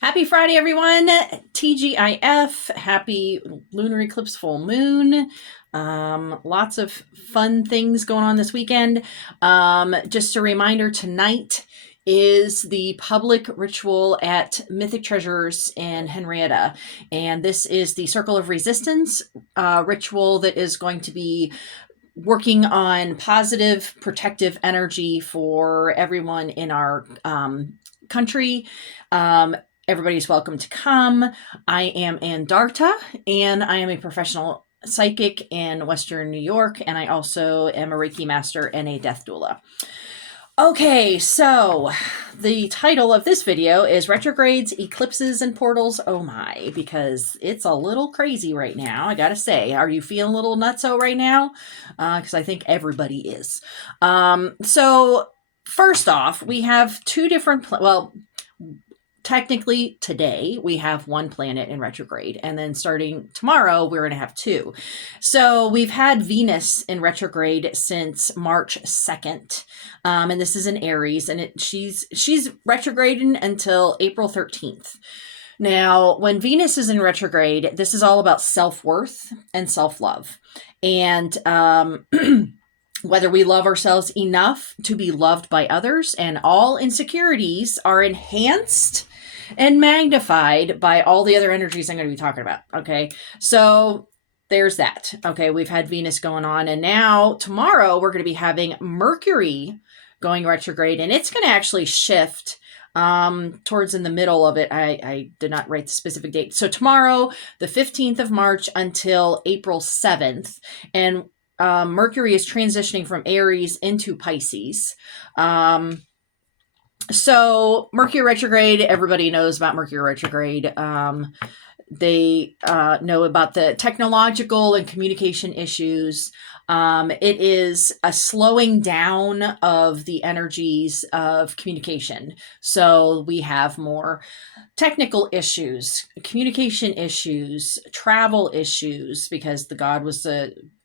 Happy Friday, everyone. TGIF. Happy lunar eclipse full moon. Lots of fun things going on this weekend. Just a reminder, tonight is the public ritual at Mythic Treasures in Henrietta. And this is the Circle of Resistance ritual that is going to be working on positive protective energy for everyone in our country. Everybody's welcome to come. I am Andarta, and I am a professional psychic in Western New York, and I also am a Reiki master and a death doula. Okay, so the title of this video is Retrogrades, Eclipses, and Portals. Oh my, because it's a little crazy right now, I gotta say. Are you feeling a little nutso right now? Because I think everybody is. So first off, we have two different, technically today we have one planet in retrograde, and then starting tomorrow we're going to have two. So we've had Venus in retrograde since March 2nd, and this is in Aries, and she's retrograding until April 13th. Now, when Venus is in retrograde, this is all about self-worth and self-love, and whether we love ourselves enough to be loved by others, and all insecurities are enhanced and magnified by all the other energies I'm going to be talking about. Okay. So there's that. Okay. We've had Venus going on, and now tomorrow we're going to be having Mercury going retrograde, and it's going to actually shift towards in the middle of it. I did not write the specific date. So tomorrow, the 15th of March until April 7th. And Mercury is transitioning from Aries into Pisces. So Mercury retrograde, everybody knows about Mercury retrograde. They know about the technological and communication issues. It is a slowing down of the energies of communication. So we have more technical issues, communication issues, travel issues, because the god was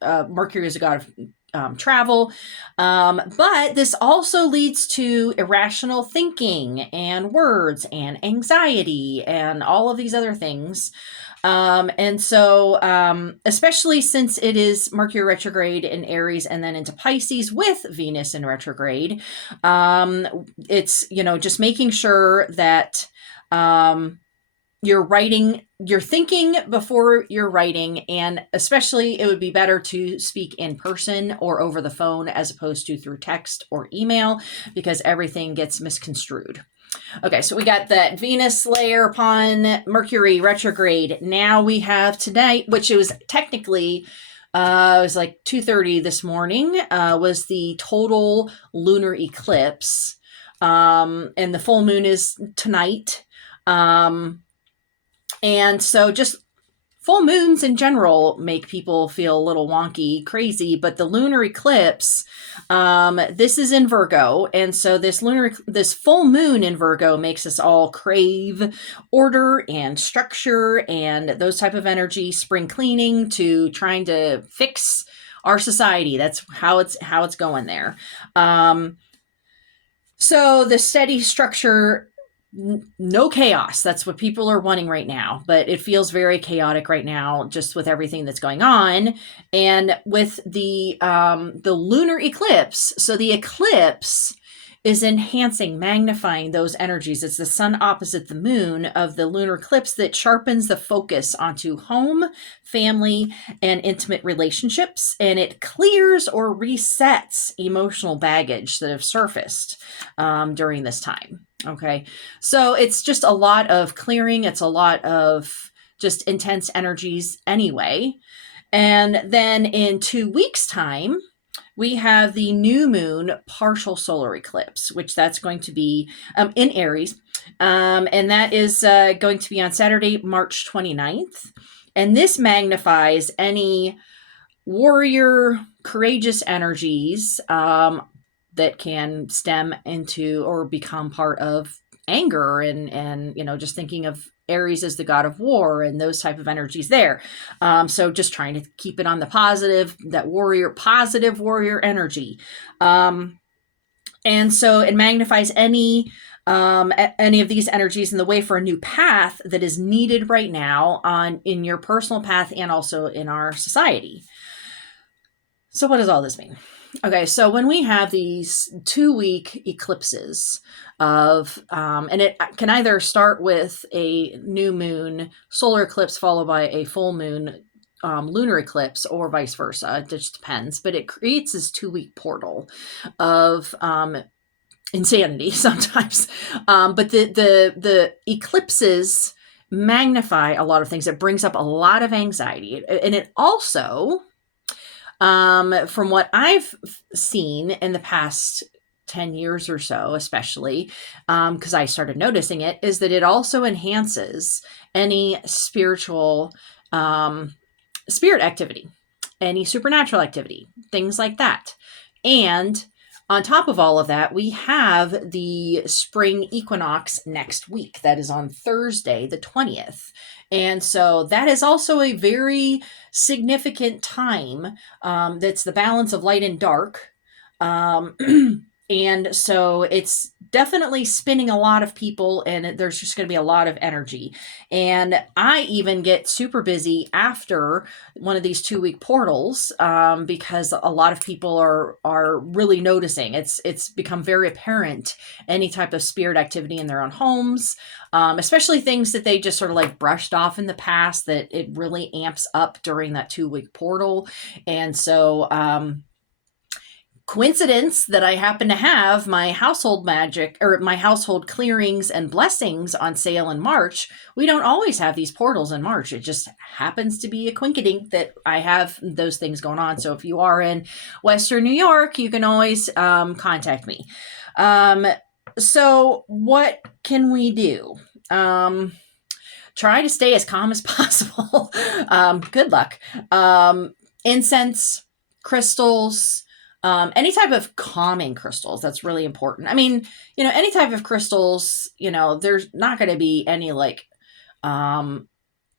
Mercury is a god of travel. But this also leads to irrational thinking and words and anxiety and all of these other things. And so, especially since it is Mercury retrograde in Aries and then into Pisces with Venus in retrograde, it's, just making sure that, you're thinking before you're writing, and especially it would be better to speak in person or over the phone as opposed to through text or email, because everything gets misconstrued. Okay, so we got that Venus layer upon Mercury retrograde. Now we have tonight, which it was technically, it was like 2:30 this morning, was the total lunar eclipse. And the full moon is tonight. And so just full moons in general make people feel a little wonky, crazy, but the lunar eclipse, this is in Virgo. And so this full moon in Virgo makes us all crave order and structure and those type of energy, spring cleaning to trying to fix our society. That's how it's going there. So the steady structure, no chaos. That's what people are wanting right now, but it feels very chaotic right now, just with everything that's going on. And with the lunar eclipse, so the eclipse is enhancing, magnifying those energies. It's the sun opposite the moon of the lunar eclipse that sharpens the focus onto home, family, and intimate relationships. And it clears or resets emotional baggage that have surfaced during this time. Okay. So it's just a lot of clearing. It's a lot of just intense energies anyway. And then in 2 weeks' time, we have the new moon partial solar eclipse, which that's going to be in Aries. And that is going to be on Saturday, March 29th. And this magnifies any warrior, courageous energies that can stem into or become part of anger and just thinking of Aries as the god of war and those type of energies there. So just trying to keep it on the positive, that positive warrior energy. And so it magnifies any any of these energies in the way for a new path that is needed right now in your personal path and also in our society. So what does all this mean? Okay, so when we have these 2-week eclipses and it can either start with a new moon solar eclipse followed by a full moon lunar eclipse, or vice versa. It just depends, but it creates this 2-week portal of insanity sometimes. But the eclipses magnify a lot of things. It brings up a lot of anxiety, and it also, from what I've seen in the past 10 years or so, especially because I started noticing it, is that it also enhances any spiritual spirit activity, any supernatural activity, things like that. And on top of all of that, we have the spring equinox next week. That is on Thursday, the 20th. And so that is also a very significant time. That's the balance of light and dark. And so it's definitely spinning a lot of people, and there's just going to be a lot of energy. And I even get super busy after one of these 2-week portals because a lot of people are really noticing. It's become very apparent any type of spirit activity in their own homes, especially things that they just sort of like brushed off in the past, that it really amps up during that 2-week portal. And so coincidence that I happen to have my household magic or my household clearings and blessings on sale in March. We don't always have these portals in March. It just happens to be a quinkydink that I have those things going on. So if you are in Western New York, you can always contact me. So what can we do? Try to stay as calm as possible. Good luck. Incense, crystals, any type of calming crystals, that's really important. I mean, any type of crystals, there's not going to be any like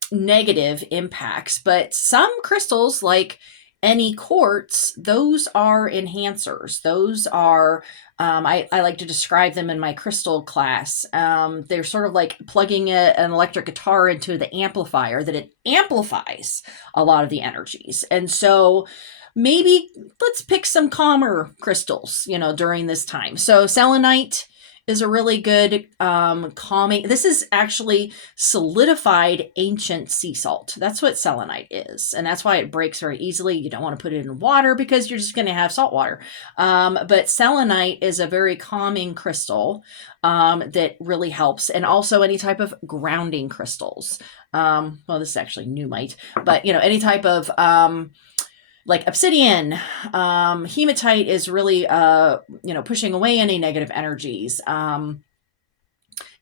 negative impacts, but some crystals, like any quartz, those are enhancers. Those are, I like to describe them in my crystal class. They're sort of like plugging an electric guitar into the amplifier, that it amplifies a lot of the energies. And so maybe let's pick some calmer crystals, during this time. So selenite is a really good calming. This is actually solidified ancient sea salt. That's what selenite is. And that's why it breaks very easily. You don't want to put it in water because you're just going to have salt water. But selenite is a very calming crystal that really helps. And also any type of grounding crystals. Well, this is actually pneumite, but any type of like obsidian, hematite is really, pushing away any negative energies.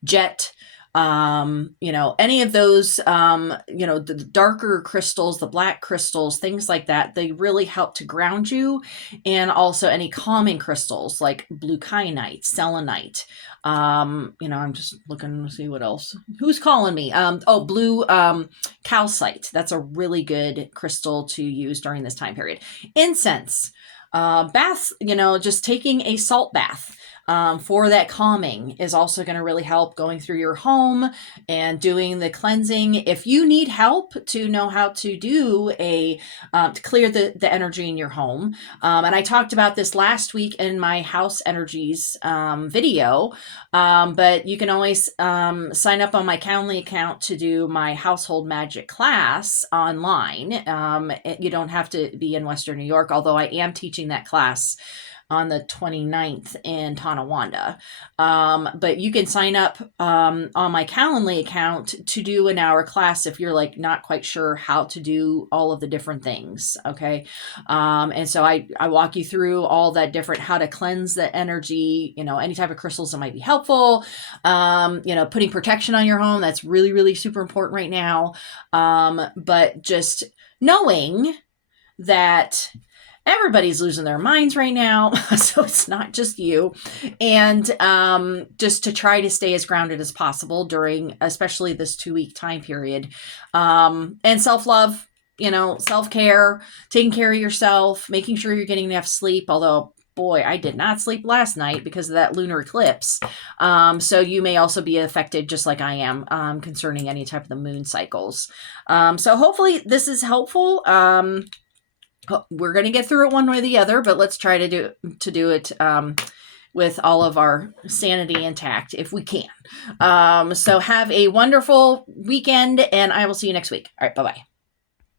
Jet, any of those, the darker crystals, the black crystals, things like that, they really help to ground you. And also any calming crystals like blue kyanite, selenite. I'm just looking to see what else. Who's calling me? Blue calcite. That's a really good crystal to use during this time period. Incense, baths, just taking a salt bath. For that calming is also going to really help, going through your home and doing the cleansing. If you need help to know how to do to clear the energy in your home. And I talked about this last week in my house energies video, but you can always sign up on my Calendly account to do my household magic class online. You don't have to be in Western New York, although I am teaching that class on the 29th in Tonawanda. But you can sign up on my Calendly account to do an hour class if you're like not quite sure how to do all of the different things. Okay. And so I walk you through all that different, how to cleanse the energy, any type of crystals that might be helpful, putting protection on your home. That's really, really super important right now. But just knowing that everybody's losing their minds right now, so it's not just you. And just to try to stay as grounded as possible during especially this 2-week time period. And self-love, self-care, taking care of yourself, making sure you're getting enough sleep, although boy, I did not sleep last night because of that lunar eclipse. So you may also be affected just like I am concerning any type of the moon cycles. So hopefully this is helpful. We're going to get through it one way or the other, but let's try to do it with all of our sanity intact if we can. So have a wonderful weekend, and I will see you next week. All right, bye-bye.